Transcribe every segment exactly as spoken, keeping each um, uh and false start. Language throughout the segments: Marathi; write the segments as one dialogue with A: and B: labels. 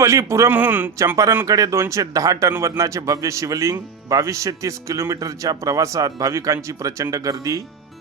A: महाबलीपुरमहून चंपारणकडे दोनशे दहा टन वजनाचे भव्य शिवलिंग, बावीसशे तीस किलोमीटरच्या प्रवासात भाविकांची प्रचंड गर्दी।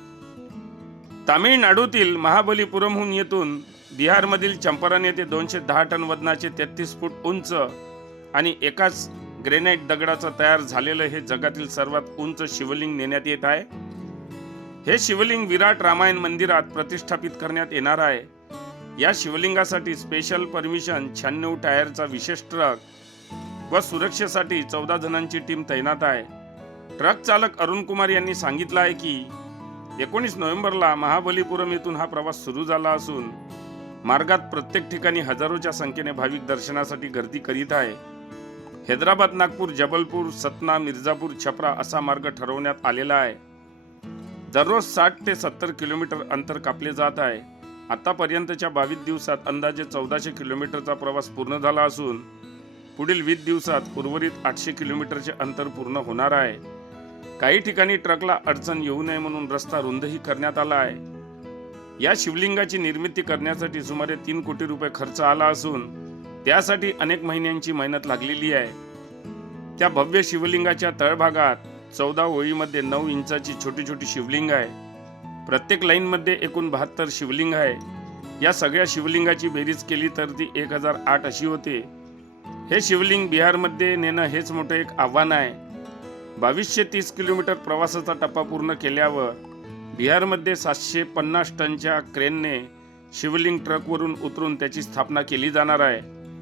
A: तामिळनाडूतील महाबलीपुरमहून येथून बिहारमधील चंपारण येथे दोनशे दहा टन वजनाचे तेहतीस फूट उंच आणि एकाच ग्रेनाइट दगडाचा तयार झालेलं हे जगातील सर्वात उंच शिवलिंग नेण्यात येत आहे। हे शिवलिंग विराट रामायण मंदिरात प्रतिष्ठापित करण्यात येणार आहे। या शिवलिंगासाठी स्पेशल परमिशन, शहाण्णव टायरचा विशेष ट्रक व सुरक्षेसाठी चौदा जणांची टीम तैनात आहे। ट्रक चालक अरुण कुमार यांनी सांगितलं आहे की एकोणीस नोव्हेंबरला महाबलीपुरम येथून हा प्रवास सुरू झाला असून मार्गात प्रत्येक ठिकाणी हजारोच्या संख्येने भाविक दर्शनासाठी गर्दी करीत आहे। हैदराबाद, नागपूर, जबलपूर, सतना, मिर्जापूर, छपरा असा मार्ग ठरवण्यात आलेला आहे। दररोज साठ ते सत्तर किलोमीटर अंतर कापले जात आहे। आतापर्यंतच्या बावीस दिवसात अंदाजे चौदाशे किलोमीटरचा प्रवास पूर्ण झाला असून पुढील वीस दिवसात उर्वरित आठशे किलोमीटरचे अंतर पूर्ण होणार आहे। काही ठिकाणी ट्रकला अडचण येऊ नये म्हणून रस्ता रुंदही करण्यात आला आहे। या शिवलिंगाची निर्मिती करण्यासाठी सुमारे तीन कोटी रुपये खर्च आला असून त्यासाठी अनेक महिन्यांची मेहनत लागलेली आहे। त्या भव्य शिवलिंगाच्या तळभागात चौदा ओळीमध्ये नऊ इंचाची छोटी छोटी शिवलिंग आहे। प्रत्येक लाईन मध्ये एकूण बहात्तर शिवलिंग आहे। या सगळ्या शिवलिंगाची बेरीज केली तर ती एक हजार आठ अशी होते। हे शिवलिंग बिहारमध्ये नेणं हेच मोठं एक आव्हान आहे। बावीसशे तीस किलोमीटर प्रवासाचा टप्पा पूर्ण केल्यावर बिहारमध्ये सातशे पन्नास टनच्या क्रेनने शिवलिंग ट्रकवरून उतरून त्याची स्थापना केली जाणार आहे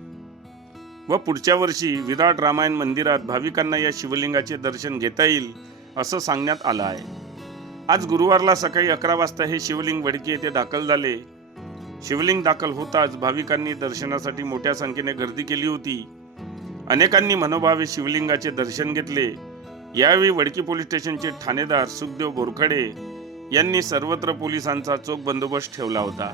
A: व पुढच्या वर्षी विराट रामायण मंदिरात भाविकांना या शिवलिंगाचे दर्शन घेता येईल असं सांगण्यात आलं आहे। आज गुरुवारला सकाळी अकरा वाजता हे शिवलिंग वडकी येथे दाखल झाले। शिवलिंग दाखल होताच भाविकांनी दर्शनासाठी मोठ्या संख्येने गर्दी केली होती। अनेकांनी मनोभावे शिवलिंगाचे दर्शन घेतले। यावेळी वडकी पोलीस स्टेशनचे ठाणेदार सुखदेव बोरखडे यांनी सर्वत्र पोलिसांचा चोख बंदोबस्त ठेवला होता।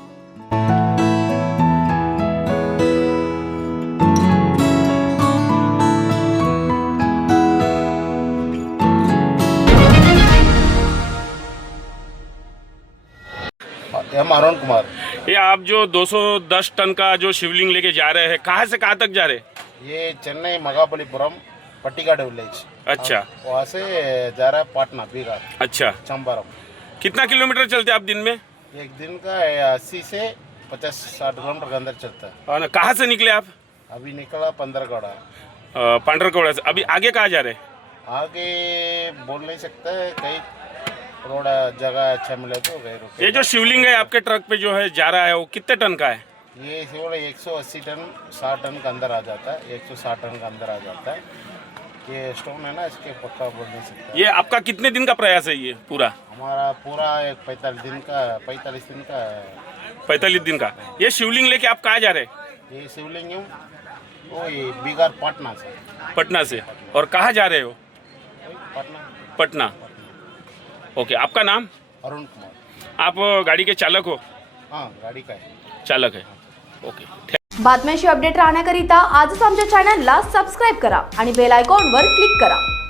B: अरुण कुमार,
A: ये आप जो दो सौ दस टन का जो शिवलिंग लेके जा रहे हैं, कहाँ से कहाँ तक जा रहे हैं?
B: ये चेन्नई महाबलीपुरम पट्टीकाड विलेज।
A: अच्छा,
B: वहाँ से जा रहा है पटना बिहार।
A: अच्छा,
B: चंपारण।
A: कितना किलोमीटर चलते हैं आप दिन में?
B: एक दिन का अस्सी से पचास साठ किलोमीटर के अंदर चलता है।
A: और कहाँ से निकले आप?
B: अभी निकला पंद्रहगढ़।
A: पांडरकौड़ा से। अभी आगे कहाँ जा रहे हैं?
B: आगे बोल नहीं सकते, कहीं रोड जगह अच्छा मिले तो गए रुके।
A: ये जो शिवलिंग है आपके ट्रक पे जो है जा रहा है वो कितने टन का है?
B: ये केवल एक सौ अस्सी टन साठ टन का अंदर आ जाता है। एक सौ साठ टन का अंदर आ जाता है। ये स्टोन है ना, इसके पक्का बोल नहीं सकता।
A: ये आपका कितने दिन का प्रयास है ये पूरा?
B: हमारा पूरा एक पैंतालीस दिन का पैंतालीस दिन का
A: पैंतालीस दिन का। ये शिवलिंग लेके आप कहाँ जा रहे हैं?
B: ये शिवलिंग वो ये बिहार पटना से।
A: पटना से। और कहाँ जा रहे हो?
B: पटना।
A: पटना। ओके, आपका नाम?
B: अरुण कुमार।
A: आप गाड़ी के चालक हो?
B: हाँ, गाड़ी का है।
A: चालक है। ओके।
C: बातम्यांशी अपडेट राहण्याकरिता आजच आमच्या चॅनलला सबस्क्राईब करा आणि बेल आयकॉनवर क्लिक करा।